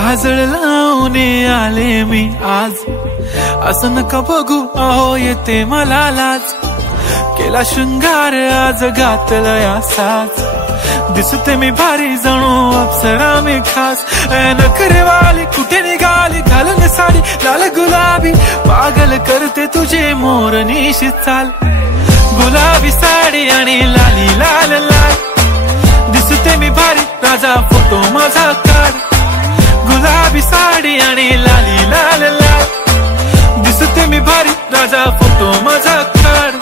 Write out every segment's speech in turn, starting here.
काजळ लावून आले मी आज, असं नका बघू अहो येते मला लाज। केला शृंगार आज घातला या साज, दिसते मी भारी जणू अप्सरा मी खास। नखरेवाली कुठे निघाली घालून साडी लाल गुलाबी, पागल करते तुझे मोरनीशी चाल। गुलाबी साडी आणि लाली लाल लाल, दिसते मी भारी राजा फोटो माझा काढ। गुलाबी साडी आणि लाली लाल लाल, दिसते मी भारी राजा फोटो माझा काढ।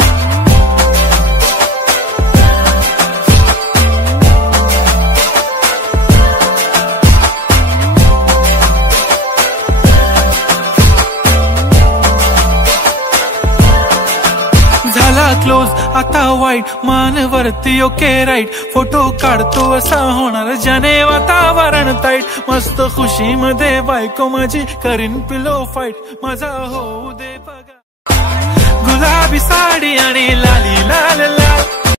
झाला क्लोज आता वाईट, मानवरती ओके राईट, फोटो काढतो असा होणार ज्याने वातावरण ताईट। मस्त खुशी मध्ये बायको माझी करीन पिलो फाईट, माझा होऊ दे बघा। गुलाबी साडी आणि लाली लाल लाल,